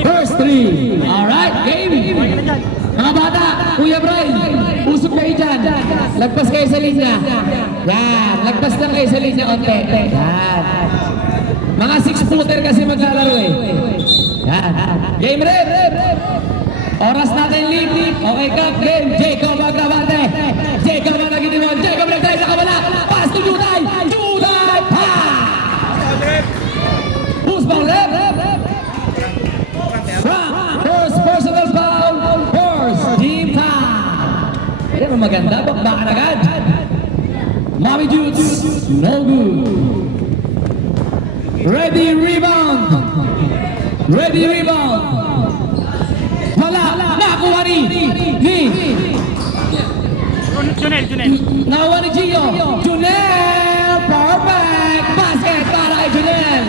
First three. Alright, game. Mga bata, Kuya Brian, usok kayo dyan. Lagpas kayo sa linya. Yan, lagpas lang kayo sa linya konti. Yan. Mga 6-footer kasi maglalaro eh. Yan. Game red. Oras natin lead. Okay, cup game. Jacob magkabate. Jacob ang nagitiwan. Jacob nag-drive sa kabala. Pass to Juday. Juday! Ha! Who's ball red? First personal foul. First team time. Ayan, maganda. Bakbakan agad. Mommy Jutes. No good. Ready rebound. Ready rebound. Wala. Nakuha ni. Junel. Nakuha ni Gio. Junel. Perfect. Basket para kay Junel.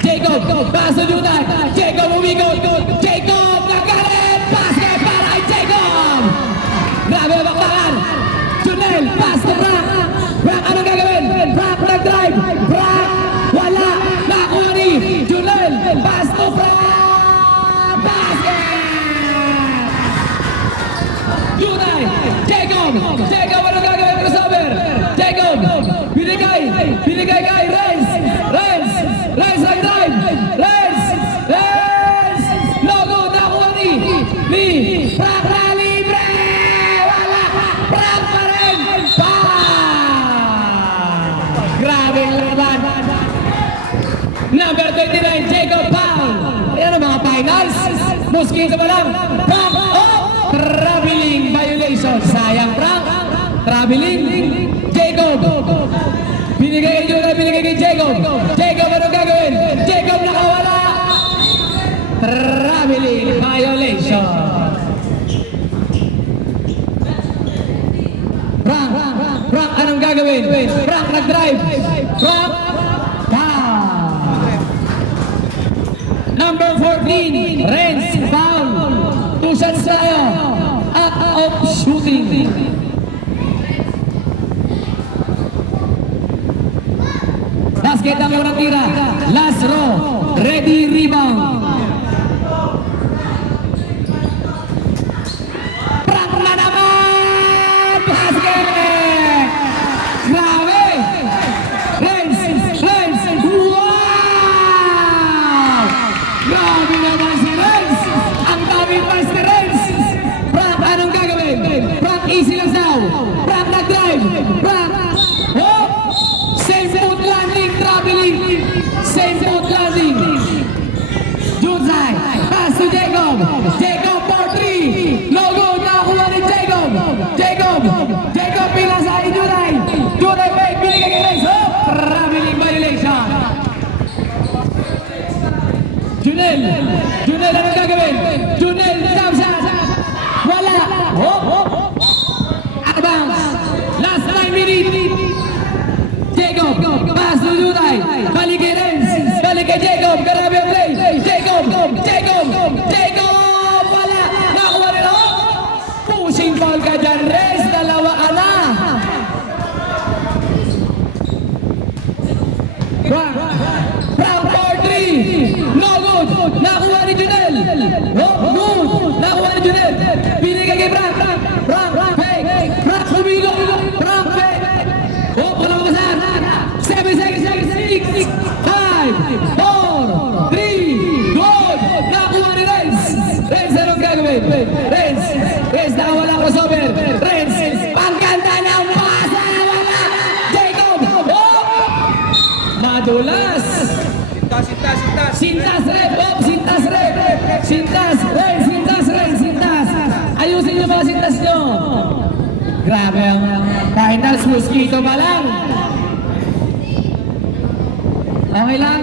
Jacob. Pass to Juday. Jacob umikot. Jacob. Nagalit. Basket para kay Jacob. Grabe ang bakbakan. Junel. Pass to Frank. Frank, anong gagawin? Frank nag-drive. Frank. Wala. Nakuha ni Junel. Pass to Frank. Juday! Jacob! Jacob, ano gagawin? Crossover! Jacob! Binigay kay Renz! Renz nag-drive! Renz! Logo! Nakuha ni Frank na libre! Wala! Frank pa rin! Grabe ang laban! Number 29, Jacob Paul! Ayan ang mga finals! Mosquito ba lang? Frank! Traveling violation. Sayang Frank. Traveling. Jacob. Binigay kay Jacob. Jacob, ano gagawin? Jacob nakawala. Traveling violation. Frank, anong gagawin? Frank nag-drive. Frank. Foul. Number 14, Renz. Foul. 2 shots tayo. Out of shooting. Basket ang unang tira. Last row. Ready rebound. Frank na naman! Basket! Grabe! Renz! Wow! Grabe naman si Renz! Ang dami pass ni Renz! Frank, anong gagawin? Frank, easy lang daw. Frank nag-drive. Frank! Oh! Same foot landing, traveling. Same foot landing. Juday, pass to Jacob. Jacob for 3. No good, nakakuha ni Jacob. Jacob bilang sa Juday. Juday fake, binigay kay Renz. Oh! Traveling violation. Junel, anong gagawin? Junel, jump shot. Wala. Out of bounds. Last 9 minutes. Jacob, pass to Juday. Balik kay Renz. Balik kay Jacob. Grabe ang play. Jacob. Wala. Nakuha nila. Pushing foul ka dyan, Renz. Dalawa ka na. Frank for 3. No good. Nakuha ni Junel. Good. Nakuha ni Junel. Binigay kay Frank. Fake. Frank humigo. Frank fake. Wala makasan. 7 seconds. 6, 5, 4, 3. Good. Nakuha ni Renz. Renz, anong gagawin? Renz, nakawala crossover. Renz, pagkanta ng pasa. Wala. Jacob. Madulas. Sintas red. Ayusin niyo mga sintas niyo. Grabe ang finals, mosquito pa lang. Okay lang?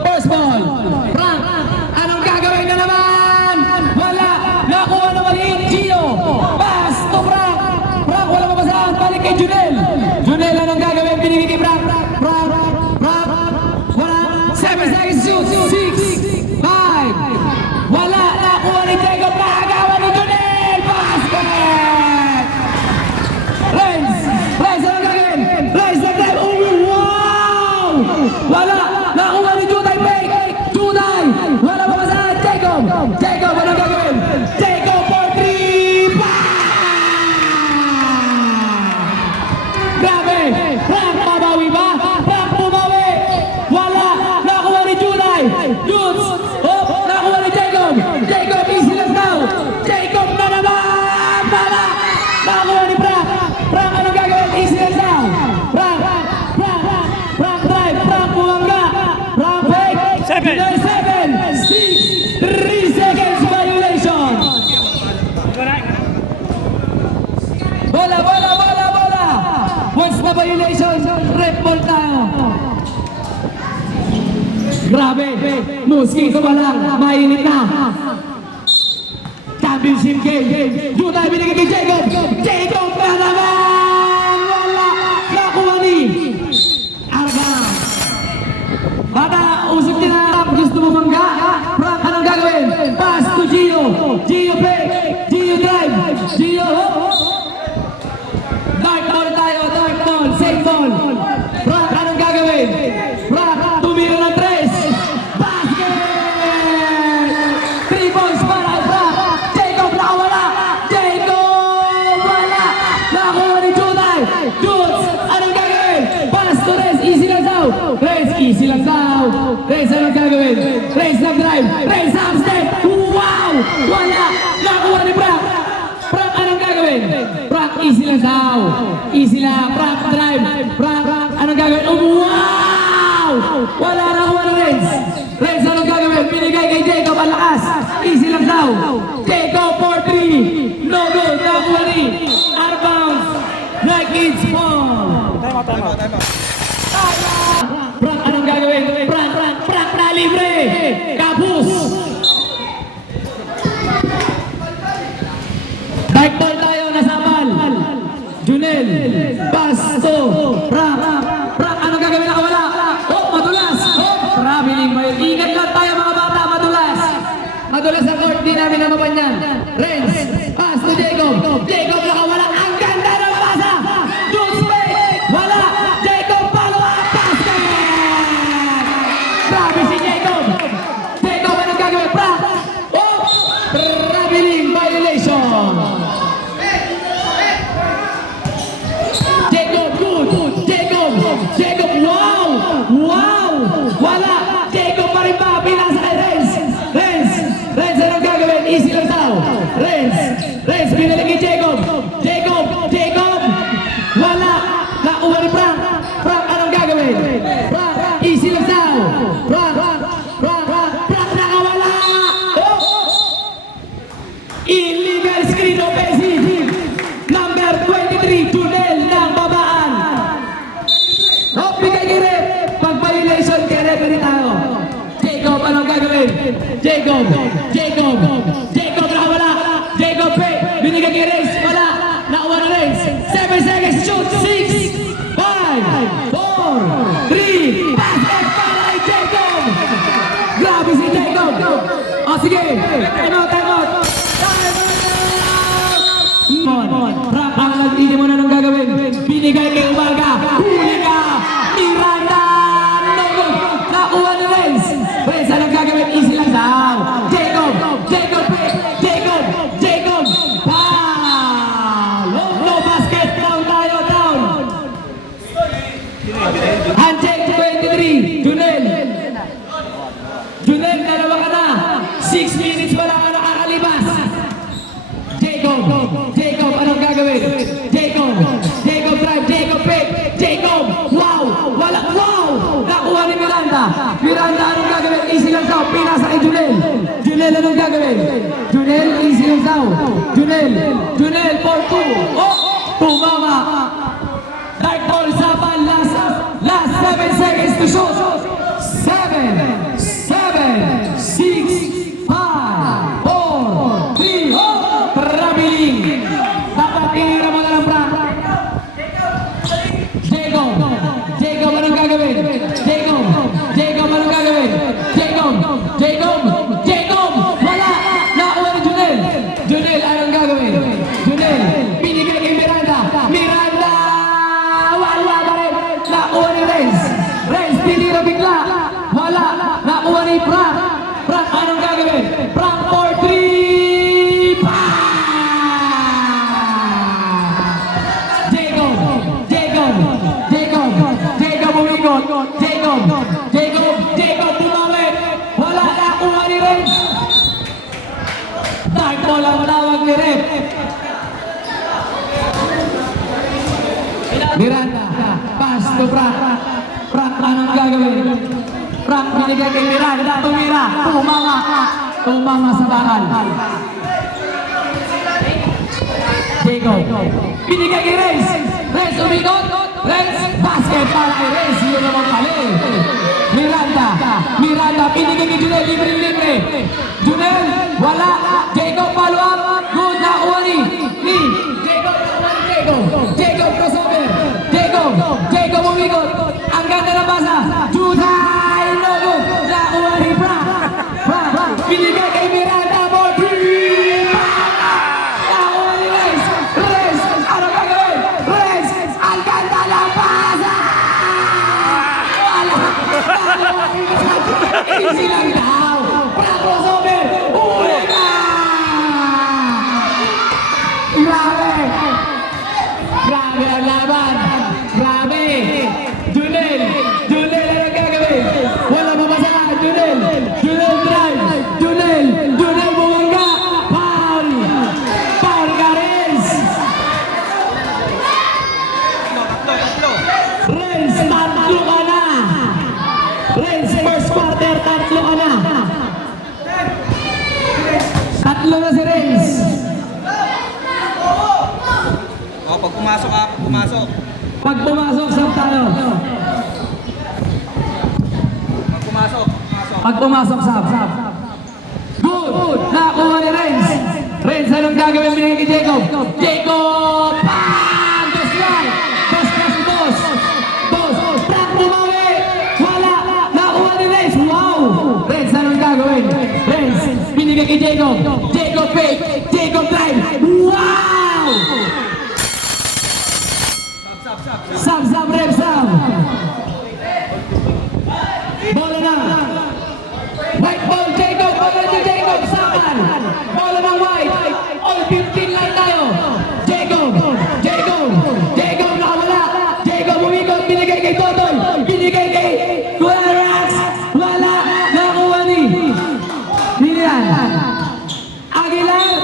First ball. Frank, anong gagawin na naman? Wala. Nakuha naman ni Gio. Pass to Frank. Frank, wala mabasahan. Balik kay Junel. Anong gagawin? Binigay kay Frank. Wala. 7 seconds shoot. 6, 5. Wala. Nakuha ni Jacob. Nakagawa ni Junel. Basket! Renz, anong gagawin? Renz, wow! Wala. violation, rep ball tayo. Grabe, mosquito pa lang, mainit na. Championship game, doon tayo binigay kay Jacob. Jacob na naman! Wala, nakuha ni Arga. Bata, usap niya na, gusto mo bangga? Frank, anong gagawin? Pass to Gio. Gio fake, Gio drive, Gio hook. Dark ball tayo, dark ball, safe ball. Frank, anong gagawin? Frank, tumira ng tres. Basket! 3 points para Frank. Jacob nakawala. Jacob wala. Nakuha ni Juday. Judes, anong gagawin? Pass to Rez, easy lang daw. Rez, easy lang daw. Rez, anong gagawin? Rez lang drive. Rez, half step. Wow! Wala. Nakuha ni Frank. Frank, anong gagawin? Frank, easy lang daw. Easy lang. Frank, drive. Frank, anong gagawin? Oh, wow! Wala na kuha ng Rez. Rez, anong gagawin? Binigay kay Jacob ang lakas. Easy lang daw. Jacob for 3. No good. Nakuha ni out of bounds. Like it's ball. Frank, anong gagawin? Frank na libre. Kapus. Dark ball tayo, nasabal. Junel, Basto, Frank, anong gagawin? Nakawala. Oh, madulas. Traveling, ingat lang tayo mga bata, madulas. Madulas ang court, di namin namapan yan. Renz, pass to Jacob. Jacob nakawala. Ang ganda ng pasa. Jules fake. Wala. Jacob follow up. Basket. Grabe si Jacob. Jacob, anong gagawin? Frank. Oh, traveling violation. Jacob, good. Jacob, wow. Wala. Jacob pa rin ba? Pinasa kay Renz, anong gagawin? Easy lang daw. Renz, pinalik kay Jacob. Jacob, wala. Nakuha ni Frank. Frank, anong gagawin? Frank, easy lang daw. Frank, nakawala. Oh! Illegal screen offensive. Number 23, Junel ng babaan. Hop, bigay kay Rep. Pag violation kay referee tayo. Jacob, anong gagawin? Jacob, nakawala. Jacob, binigay kay Rez. Wala. Nakuha na Rez. 7 seconds, shoot. 6, 5, 4, 3. Basket para kay Jacob. Grabe si Jacob. O sige, time out. Frank, ang nag-ini mo na nung gagawin. Binigay kay Umaga. Huli ka. Miranda. No good. Nakuha ni Renz. Renz, anong gagawin? Easy lang daw. Jacob. Foul. No basket. Down tayo. Handshake 23. Junel, dalawa ka na. 6 minutes wala ka nakakalibas. Jacob, anong gagawin? Jacob drive, Jacob fake, Jacob, wow, wala, wow! Nakuha ni Miranda, anong gagawin? Easy lang daw, pinasa kay Junel, anong gagawin? Junel, easy lang daw. Junel, for 2, oh, tumama. Dark ball, saban, last 7 seconds to shoot. 7, 6, 5, 4, 3, oh! Traveling. Dapat tinira mo na lang, Frank. Jacob, anong gagawin? Jacob, anong gagawin? Jacob, wala. Nakuha ni Junel, anong gagawin? Binigay kay Miranda. Wala pa rin. Nakuha ni Renz, tinira bigla. Wala. Nakuha ni Frank, anong gagawin? Frank for 3. Jacob umikot. Jacob bumawi. Wala, nakuha ni Renz. Dark ball ang tawag ni Rep. Miranda, pass to Frank. Frank, anong gagawin? Frank, binigay kay Miranda. Tumama sa bakal. Jacob, binigay kay Renz. Renz umikot. Renz, Basket para kay Reyes. Yun naman pala eh. Miranda, pinigay kay Junel, libre. Junel, wala. Jacob, follow up. Good, nakuha ni Jacob, Jacob, crossover. Jacob, umikot. Ang ganda na basa. Jutay, no good. Nakuha ni Frank. Pinigay kay Miranda, more three. Nakuha ni Reyes. Ano ba gawin? Reyes, ang ganda ng basa. Wala. Nakuha ni Miranda. Easy lang daw. Frank, crossover. Uli ka. Grabe ang laban. Grabe. Junel, ano gagawin? Wala mabasahan. Junel drive. Junel, bumangga. Foul ka, Renz. Renz, tatlo ka na. Renz, first quarter, tatlo ka na. Tatlo na si Renz. O, pag pumasok ka, Pag pumasok, sab tayo. Pag pumasok, sab. Good! Nakakuha ni Renz. Renz, anong gagawin binigay kay Jacob? Jacob! Bang! Dos! Frank bumawi! Wala! Nakakuha ni Renz! Wow! Renz, anong gagawin? Renz, binigay kay Jacob. Jacob fake! Jacob drive! Wow! Sab, rep, sab. Bola na. White ball, Jacob. Bola ni Jacob. Saban. Bola ng white. All 15 lang tayo. Jacob nakawala. Jacob umikot. Binigay kay Totoy. Binigay kay Guarax. Wala. Nakuha ni Lilian. Aguilar.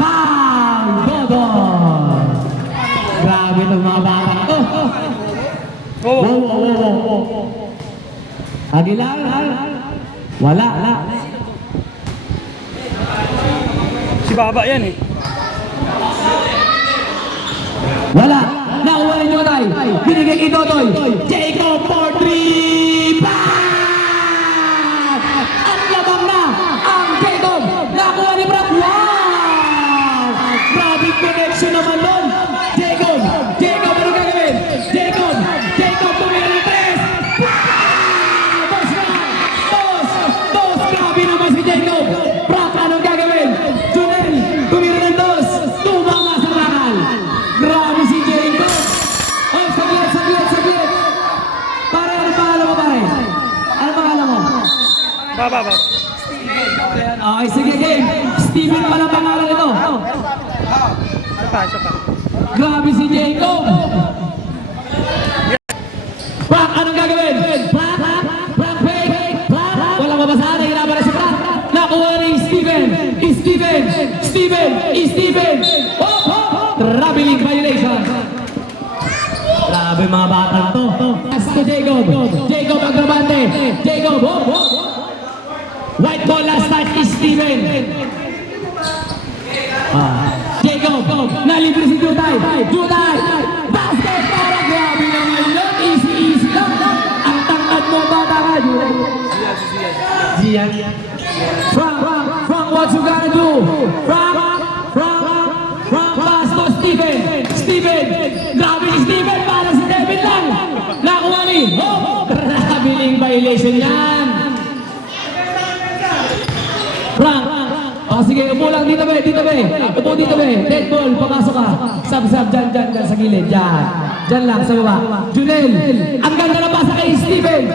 Bang! Totoy. Grabe itong mga bata. Wow. Aguilar. Wala. Si Baba yan eh. Wala. Nakuha ni Junay. Binigay kay Totoy. Jacob for 3. Bang! At labang na ang Jacob. Nakuha ni Frank. Wow! Grabe connection naman doon. Jacob, ano gagawin? Jacob, tumira ng tres. Dos, grabe naman si Jacob. Frank, anong gagawin? Junel, tumira ng dos. Tumama sa lakal. Grabe si Jacob. Oh, saglit. Pare, ano pangalan mo, pare? Ano pangalan mo? Baba. Okay, sige, game. Steven pala pangalan nito. Isa pa. Grabe si Jacob! Frank, anong gagawin? Frank, fake! Walang mabasahan, nahirapan na si Frank. Nakuha ni Steven! Traveling violation. Grabe mga bata to. Pass to Jacob Agrabante. Jacob, white ball last touch is Steven. Jacob, nalibre si Jutay, basket para, grabe naman yun, easy lang, ang tangkad mo bata ka, Zian, Frank, what you gotta do, Frank, pass to Steven, grabe ni Steven, para si Devin lang, nakuha ni, traveling violation yan, Frank, sige, upo lang dito be. Upo dito be. Dead ball, papasok ka. Sab, dyan sa gilid. Dyan lang, sa baba. Junel, ang ganda na pasa kay Steven,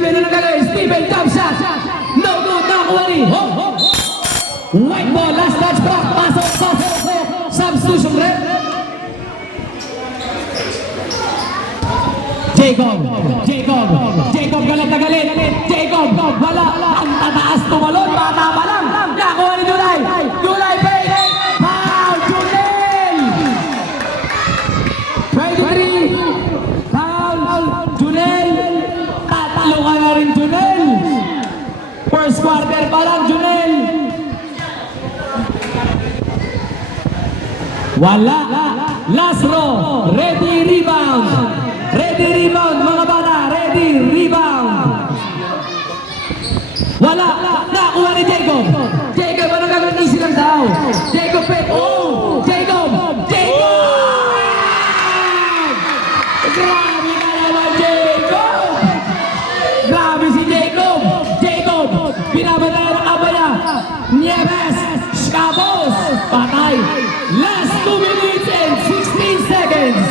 ano gagawin? Steven, jump shot. No good, nakuha ni. White ball, last touch, crack. Pasok. Substitution rep. Jacob, galit na galit. Jacob, wala. Ang tataas tumalon, bata pa lang. Nakuha ni Junay, fake. Foul, Junel. 23. Foul, Junel. Tatalo ka na rin, Junel. First quarter pa lang, Junel. Wala. Last row. Ready, rebound. Grabe na naman, Jacob! Grabe si Jacob! Jacob! Binabantayan ng abaya! Nieves! Scabos! Patay! Last 2 minutes and 16 seconds!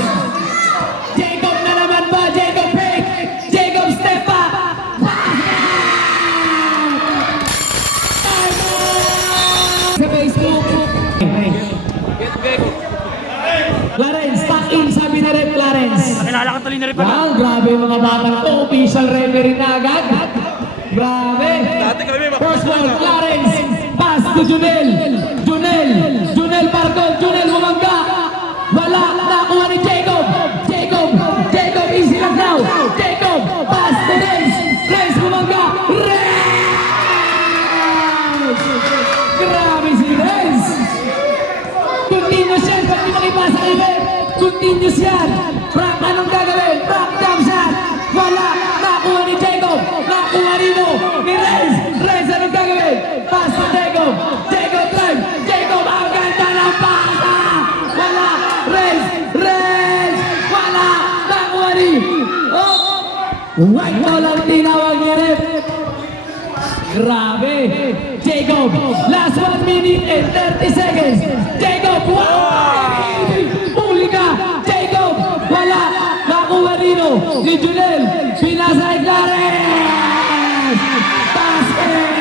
Jacob na naman ba? Jacob fake! Jacob step back! Time out! Sa Facebook! Clarence, tuck in, sabi na rin Clarence. Nakilala ka tuloy na rin pala. Wow, grabe yung mga batang to. Official referee na agad. Grabe. Dati kami First ball, Clarence. Pass to Junel. Junel Pargon. Junel Bumangga. Wala. Nakuha ni Jacob. Jacob, easy lang daw. Jacob, pass to Renz. Renz Bumangga. Renz! Grabe si Renz. Continuous yan. Pag di makipasa kay Ben. Continuous yan. Frank, anong gagawin? Frank, jump shot. Wala. Nakuha ni Jacob. Nakuha rin mo. Ni Renz. Renz, anong gagawin? Pass to Jacob. Jacob drive. Jacob, ang ganda ng pasa. Wala. Renz. Wala. Nakuha ni. Oh. White ball ang tinawag ni Rep. Grabe. Jacob. Last 1 minute and 30 seconds. Jacob. Wow. Huli ka. Jacob. Wala. Nakuha nino. Ni Junel. Pinasa kay Clarence. Basket.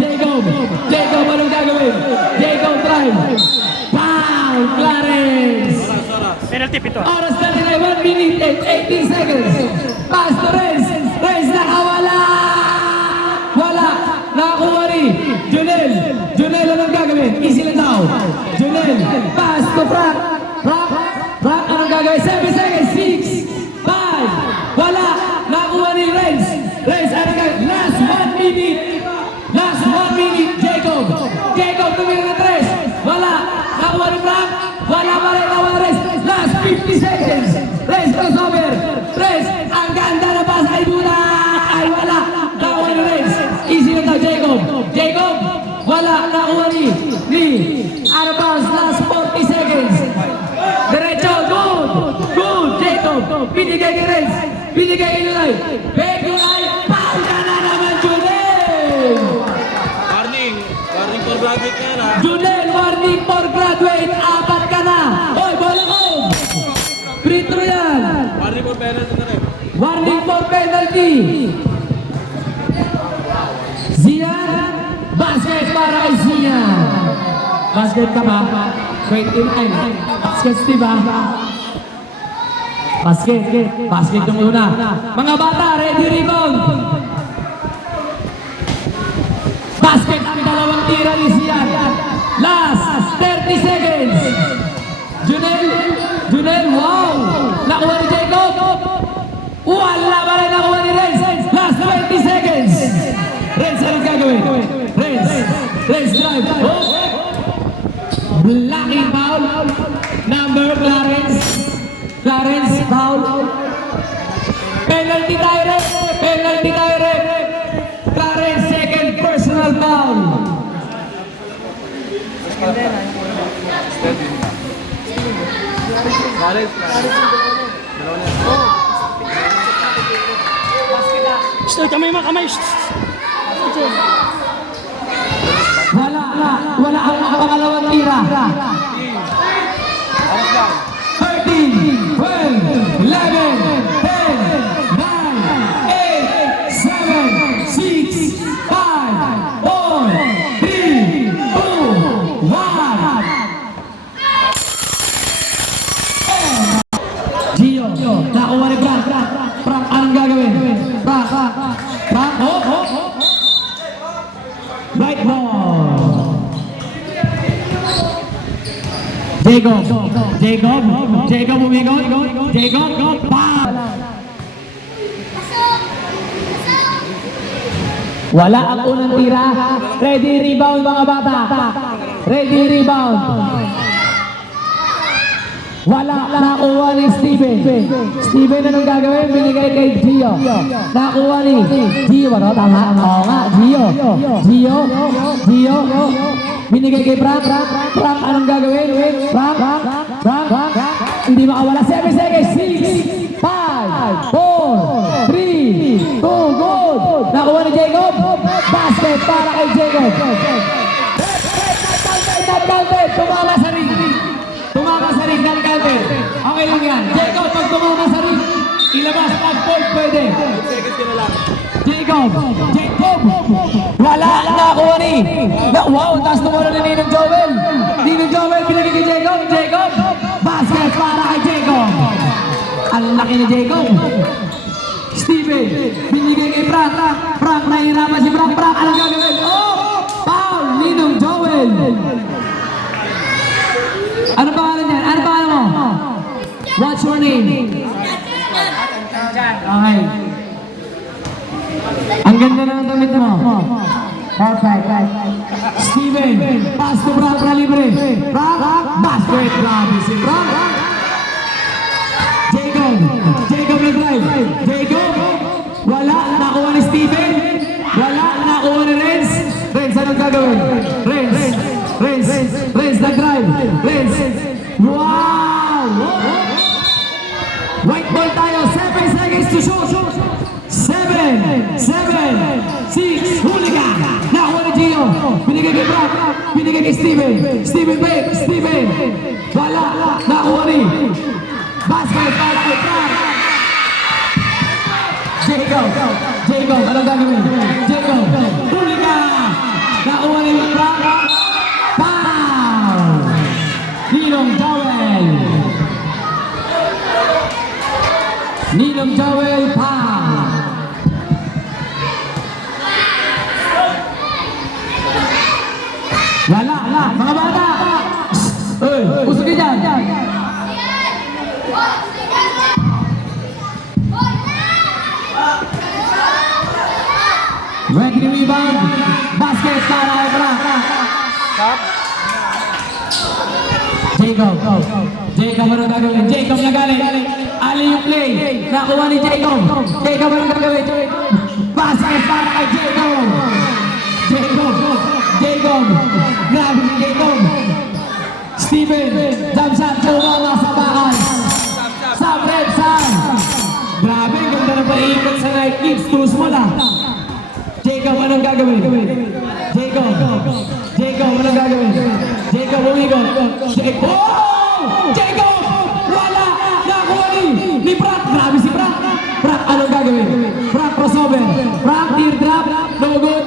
Jacob, anong gagawin? Jacob drive. Foul. Clarence. Penalty pito. Oras na nila 1 minute and 18 seconds. Pass to Renz. Renz nakawala. Wala. Nakakuha ni Junel. Junel, anong gagawin? Easy lang daw. Junel. Pass to Frank. Frank, anong gagawin? 7 seconds. 6, 5. Wala. Nakakuha ni Renz. Renz, anong gagawin? Last 1 minute. Last 1 minute. Jacob, tumira na 3. Wala. Nakakuha ni Frank. Wala pa rin. Nakakuha Renz. Last 50 seconds. Renz crossover. Renz, ang ganda na pass ay Bulay. Wala. Nakakuha ni Renz. Easy na daw, Jacob, wala. Nakakuha ni out of bounds. Last 40 seconds. Diretso. Good. Jacob. Binigay kay Renz. Binigay kay Bulay. Big Bulay. Foul ka na naman, Junel. Warning for graduate ka na. Junel, warning for graduate. 4 ka na. Hoy, bola ko. Free throw yan. Warning for penalty na rin. Warning for penalty. Zian, basket para kay Zian. Basket ka ba? 29. Basket, Steve, ha? Basket yung una. Mga bata, ready rebound. Basket ang dalawang tira ni Zian. Last 30 seconds. Junel, wow! Nakuha ni Jacob. Wala pa rin nakuha ni Renz. Last 20 seconds. Renz, anong gagawin? Renz drive. Oh! Blocking foul. Number Clarence, foul. Penalty tayo, ref. Clarence, second personal foul. Shh, kamay. Wala ang pangalawang tira. 13, 12, 11, 10, 9, 8, 7, 6, 5, 4, 3, 2, 1. Gio, nakuha ni Frank. Frank, anong gagawin? Frank, right ball. Jacob umigot. Jacob, foul. Wala ang unang tira. Ready rebound, mga bata. Ready rebound. Wala, nakuha ni Steven, anong gagawin? Binigay kay Gio. Nakuha ni Gio, ano? Tama? Oo nga, Gio. Binigay kay Frank, anong gagawin? Frank, Nakawala 7 seconds. 6, 5, 4, 3, 2, good. Nakuha ni Jacob. Basket para kay Jacob. Counter. Tumama sa ring. Tumama sa ring. Non-counter. Okay lang yan. Jacob, pag tumama sa ring, ilabas pag fault pwede. 8 seconds ka na lang. Jacob! Wala! Nakakuha ni! Wow! Taas tumuro ni Ninong Joel! Ninong Joel, binigay kay Jacob! Jacob! Basket para kay Jacob! Ang laki ni Jacob! Steven! Binigay kay Frank! Frank! Nahihirapan si Frank! Frank! Anong gagawin? Oh! Foul! Ninong Joel! Ano pangalan niyan? Ano pangalan mo? What's your name? Okay. Ang ganda na ng damit mo. Perfect. Steven, pass to Frank, libre. Frank, basket. Grabe si Frank. Jacob nag-drive. Jacob, wala. Nakuha ni Steven. Wala. Nakuha ni Renz. Renz, anong gagawin? Renz, nag-drive. Renz. Wow! White ball tayo. 7 seconds to shoot. 7, 6, huli ka! Nakuha ni Gio. Binigay kay Frank. Binigay kay Steven. Steven. Wala. Nakuha ni. Basket para kay Frank. Jacob, anong gagawin? Jacob, huli ka! Nakuha ni Frank. Foul! Ninong Joel, foul! Wala, mga bata! Usog ka dyan! Ready to rebound! Basket para kay Frank! Jacob, ano gagawin? Jacob na galing! Ali yung play! Nakuha ni Jacob! Jacob, ano gagawin? Basket para kay Jacob! Grabe si Jacob! Steven, jump shot, tumama sa bakal! Red Sun! Grabe, ganda na paiikot sa night kids, tulos mo na! Jacob, anong gagawin? Jacob, anong gagawin? Jacob, umigot! Jacob! Wala! Nakuha ni Frank! Grabe si Frank! Frank, anong gagawin? Frank, crossover! Frank, teardrop! No good!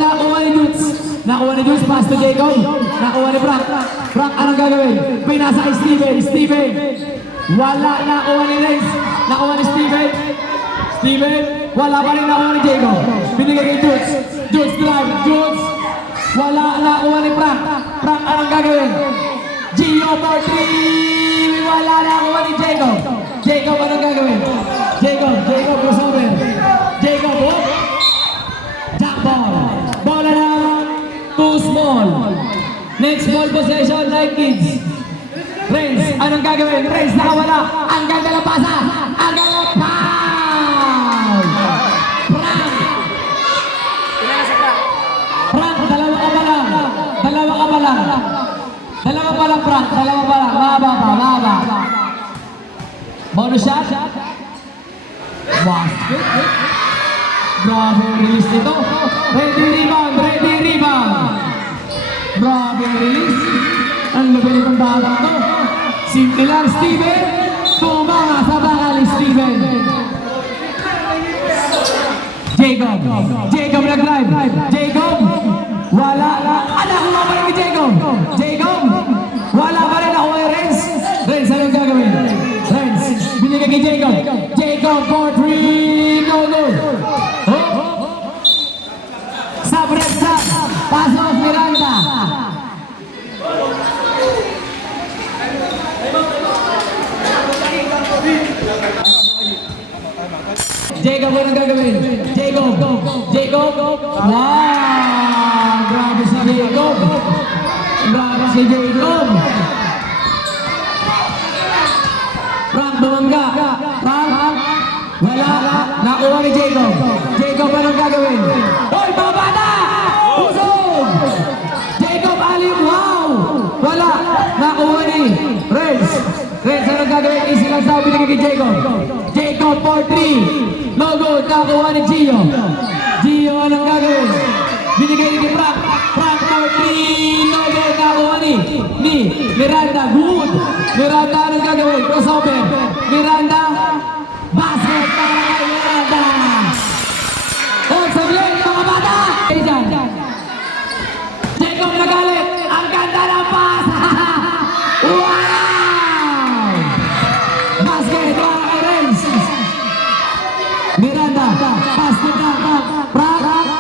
Nakuha ni Jules, pass to Jacob. Nakuha ni Frank. Frank, anong gagawin? Pinasa kay Steven. Wala. Nakuha ni Rex. Nakuha ni Steven. Wala pa rin nakuha ni Jacob. Binigay kay Jules drive. Wala. Nakuha ni Frank. Frank, anong gagawin? Gio for 3. Wala. Nakuha ni Jacob. Jacob, anong gagawin? Jacob, crossover. Jacob, jump ball. Bola na. Too small. Next ball possession, Night Kids. Renz, anong gagawin? Renz, nakawala. Ang ganda ng pasa. Ang ganda ng foul. Frank, dalawa ka pa lang. Frank. Mahaba. Bonus shot. Basket. Grabe ang release nito. Ready rebound. Grabe ang release. Ang labi nitong bata to. Simple lang, Steven. Tumama sa bakal, Steven. Jacob nag-drive. Jacob. Wala. Nakuha pa rin ni Jacob. Wala pa rin. Nakuha yung Renz. Renz, anong gagawin? Renz, binigay kay Jacob. Jacob for 3. No. Red Sun, pass off Miranda. Jacob, anong gagawin? Jacob. Wow! Grabe si Jacob. Frank, bumangga. Frank, wala. Nakuha ni Jacob. Anong gagawin? Hoy, baba na! Usog! Jacob Ali, wow! Wala! Nakuha ni Renz, anong gagawin? Easy lang sa binigay kay Jacob. Jacob for 3. No good. Nakakuha ni Gio. Gio, anong gagawin? Binigay kay Frank. Frank for 3. No good. Nakakuha ni Miranda. Good. Miranda, anong gagawin? Crossover. Miranda. Basket para kay Miranda. Oh, sabihin, mga bata! Hey, dyan. Jacob nagalit. Ang ganda ng pass. Wow! Basket para kay Renz. Miranda. Pass to Frank.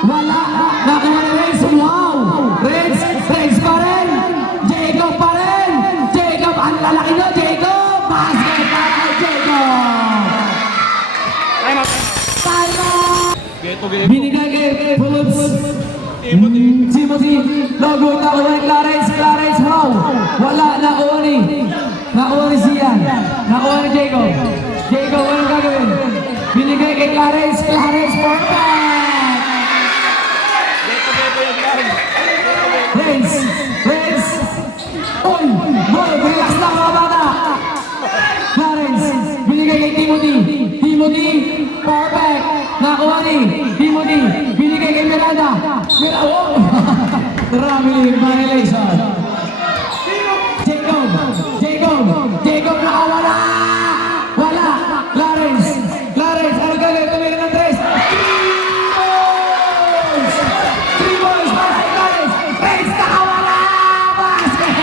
Wala. Nakuha ni Renz. Wow! Renz pa rin. Jacob pa rin. Jacob, ang lalaki nyo, Jacob. Basket para kay Jacob. Time out! Geto, geto. Binigay kay Phillips. Timothy. No good. Nakuha ni Clarence. Wow! Wala. Nakuha ni Sian. Nakuha ni Jacob. Jacob, anong gagawin? Binigay kay Clarence. Perfect! Geto, geto yan lang. Renz. Oy! Boy, relax na mga bata. Clarence. Binigay kay Timothy. Perfect! Nakuha ni Timothy. Binigay kay Miranda. Oh! Marami violation. Jacob nakawala! Wala! Clarence, ano gagawin? Tumira ng 3. 3 boys! Para kay Clarence! Renz nakawala! Basket!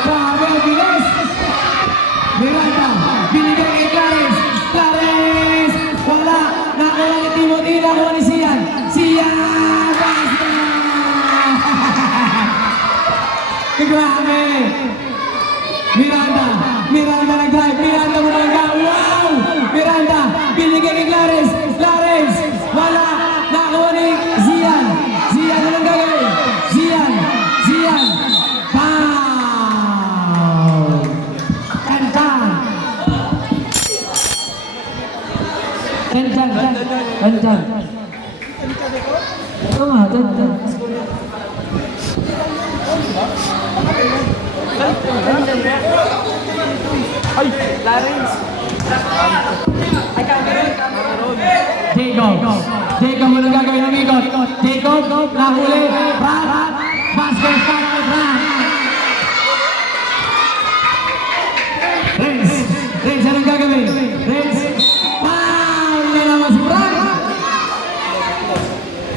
Grabe ang bilis! Miranda, binigay kay Clarence! Wala! Nakuha ni Timothy, nakuha ni Sian! Basket! Grabe! Miranda nag-drive! Miranda bumangga! Wow! Miranda, binigay kay Clarence! Wala! Nakuha ni Zian! Anong gagawin? Zian! Foul! Kantan! Ito nga, Kantan. Ay, Clarence. Jacob, ano gagawin ng ikot? Jacob, nahuli. Frank, basket para kay Frank. Renz, anong gagawin? Foul na naman si Frank.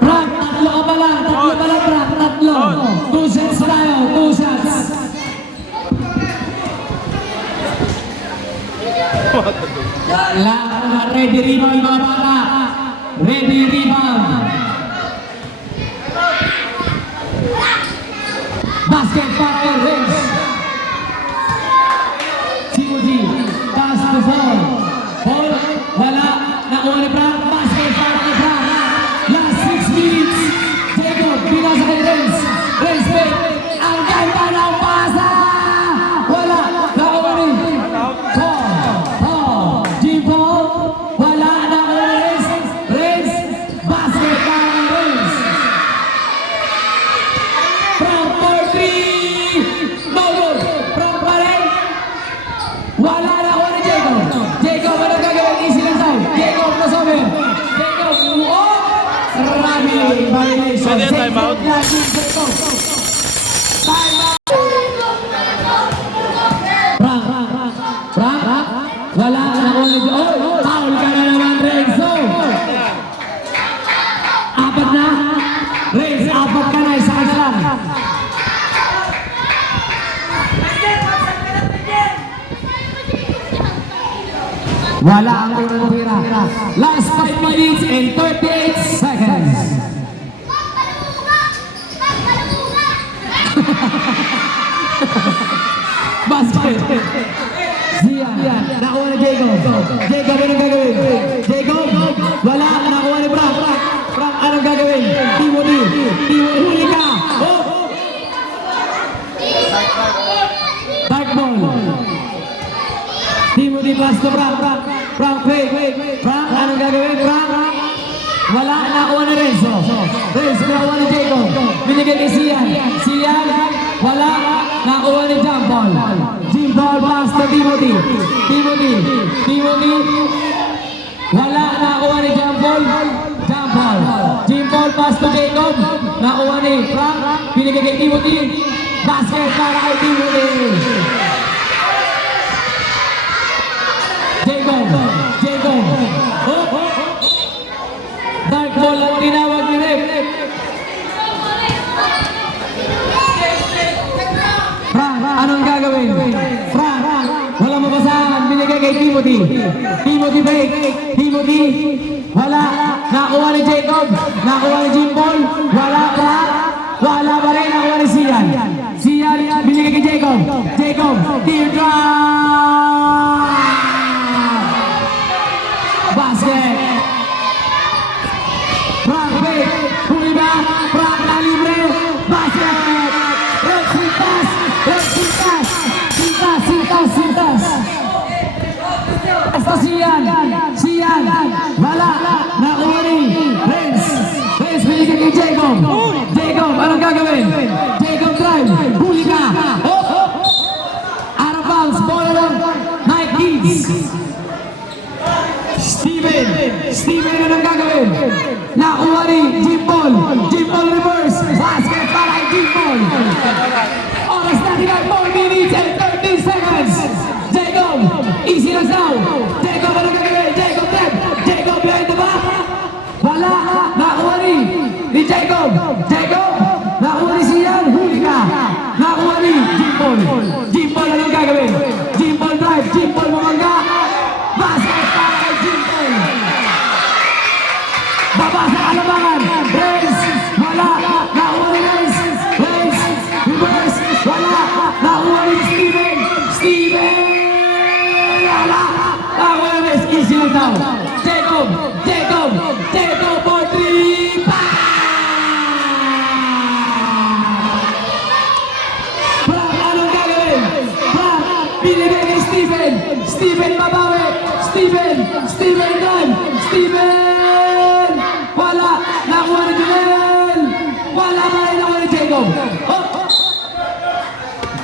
Frank, tatlo ka pa lang, Frank, tatlo. 2 shots tayo, 2 shots. Ready rebound mga bata. Ready rebound. Basket para kay Renz. Timothy, pass the ball. Wala. Nakuha ni Frank. Basket para kay Frank. Last 6 minutes. Jacob, binasa kay Renz. Ang ganda ng pasa. Wala. Nakuha ni Paul. Wala. Nakuha ni Renz. Basket para kay Renz. Frank for 3. No good. Frank pa rin. Wala na ako ni Jacob. Jacob, ano gagawin? Easy lang sa'yo. Jacob, crossover. Jacob, Rami, violation. Pwede yan, time out. Time out. Frank. Wala na ako ni Jacob. Foul ka na naman, Renzo. Apat na. Renz, apat ka na. Isa ka lang. Wala ang unang tira. Last 5 minutes and 38 seconds. Basket. Zian. Nakuha ni Jacob. Jacob, anong gagawin? Jacob. Wala. Nakuha ni Frank. Frank, anong gagawin? Timothy, huli ka. Dark ball. Timothy pass to Frank. Frank, wait. Frank, anong gagawin? Frank. Wala, nakuha ni Renzo. Nakuha ni Jacob. Binigay kay Sian. Wala, nakuha ni Jampol. Team ball pass to Timothy. Timothy. Wala, nakuha ni Jump ball. Team ball pass to Jacob. Nakuha ni Frank. Binigay kay Timothy. Basket para kay Timothy. Jacob. Dark ball ang tinawag ni Rep. Frank, anong gagawin? Frank, wala mabasahan. Binigay kay Timothy. Timothy break. Timothy, wala. Nakuha ni Jacob. Nakuha ni Jim Paul. Wala pa. Wala pa rin. Nakuha ni Sian. Binigay kay Jacob. Teardrop. Basket. Frank break. Huli ba? Frank na libre. Basket. Red Sintas. Sintas. Basta Sian. Wala. Nakuha ni Renz. Binigay kay Jacob. Anong gagawin? Jacob drive. Huli ka. Out of bounds. Ball along. Nike Kids. Steven, anong gagawin? Nakuha ni Jim Paul reverse. Basket para kay Jim Paul. Oras natin ang 4 minutes and 13 seconds. Jacob, easy lang now. Jacob, anong gagawin? Jacob behind the back. Wala. Nakuha ni Jacob. Nakuha ni Sian. Huli ka. Nakuha ni Jim Paul, anong gagawin? Jim Paul drive. Jim Paul mamangga. Basket para kay Jim Paul. Baba sa kalabangan. Renz. Wala. Nakuha ni Renz. Reverse. Wala. Nakuha ni Steven. Wala. Nakuha ni Renz. Easy lang daw. Jacob for 3. Frank, anong gagawin? Frank, binigay kay Steven babawi. Steven drive. Wala. Nakuha ni Junel. Wala pa rin nakuha ni Jacob.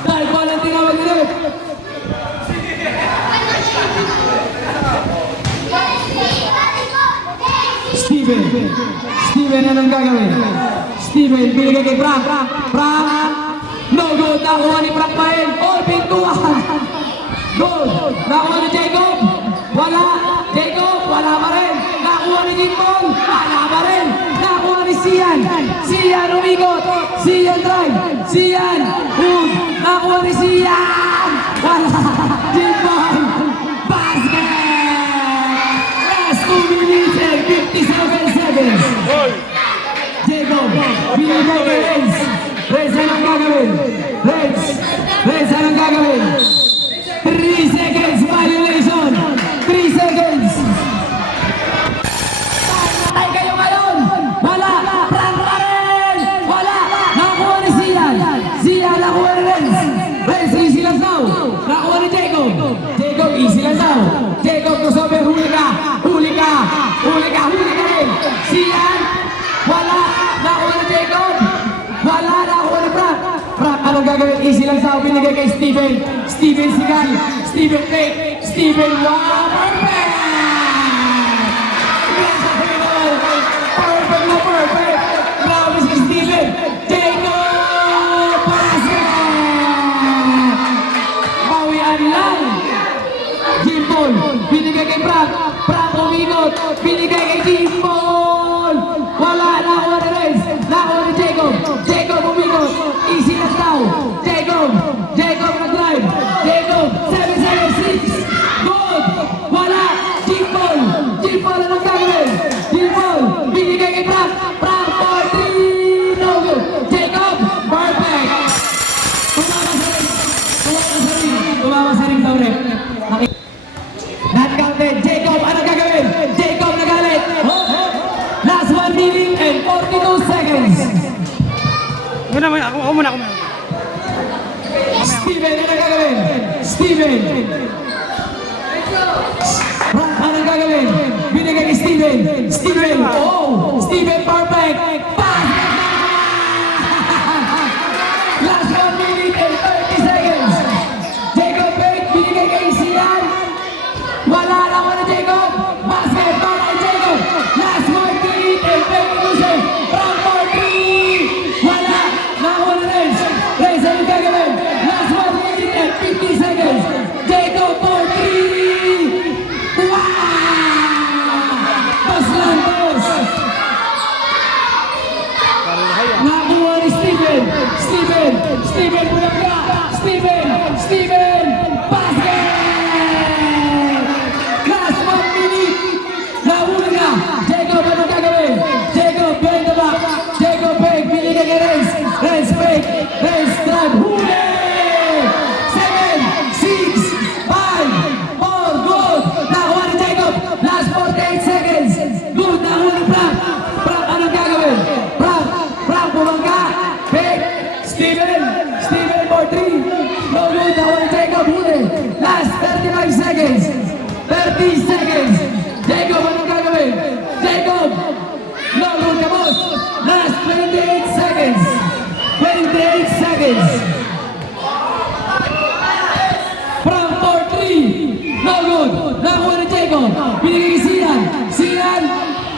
Dahil ko lang tinawag ni Rep. Steven, anong gagawin? Steven, binigay kay Frank. No good. Nakuha ni Frank pa rin. All pintuan. Good. Nakuha ni Jacob. Wala. Jacob, wala pa rin. Nakuha ni Jim Paul. Wala pa rin. Nakuha ni Sian. Umikot. Sian drive. Hood. Nakuha ni Sian. Wala. Jim Paul. Basket. Last 2 minutes and 57 seconds. Jacob, binigay kay Renz. Anong gagawin? Renz, anong gagawin? 3 seconds violation. 3 seconds. Patay kayo ngayon. Wala. Frank pa rin. Wala. Nakuha ni Sian. Nakuha ni Renz. Easy lang daw. Nakuha ni Jacob. Easy lang daw. Jacob, kusobe, huli ka rin. Sian. Wala. Nakuha ni Jacob. Wala. Nakuha ni Frank. Anong gagawin? Easy lang daw. Binigay kay Steven Sigal. Steven fake. Wow. Perfect. Perfect. Grabe si Steven. Jacob. Basket. Bawian lang. Jim Paul. Binigay kay Frank. Umikot. Binigay kay Jim Paul. Wala. Nakuha ni Renz. Nakuha ni Jacob. Umikot. Easy lang daw. Jacob nag-drive. 7-6. Good. Wala. Jim Paul. Anong gagawin? Jim Paul. Binigay kay Frank. 4-3. No good. Jacob. Perfect. Tumama sa ring daw, Rep. Not counted. Jacob, anong gagawin? Jacob nagalit. Last 1 minute and 42 seconds. Ako muna. Steven, anong gagawin? Frank, anong gagawin? Binigay kay Steven. Steven, perfect. Last 1 minute and 30 seconds. Jacob 30 seconds. Jacob, anong gagawin? Jacob! No, good ka, boss. Last 28 seconds. 28 seconds. From 4-3. No good. Nakuha ni Jacob. Binigay kay Sian. Sian.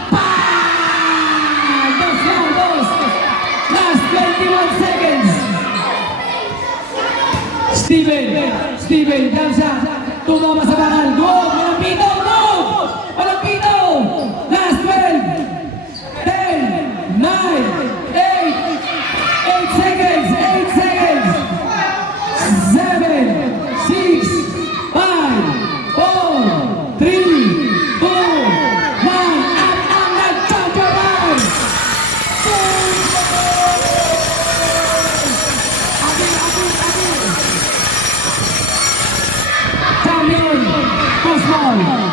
Bang! Dos lang, dos. Last 21 seconds. Steven, down siya. Tumama sa bakal. Go! Walang pito! Go! Walang pito! Last 12. 10, 9, 8 seconds, 8 seconds. 7, 6, 5, 4, 3, 2, 1. At ang nagchampion! Champion! Postball!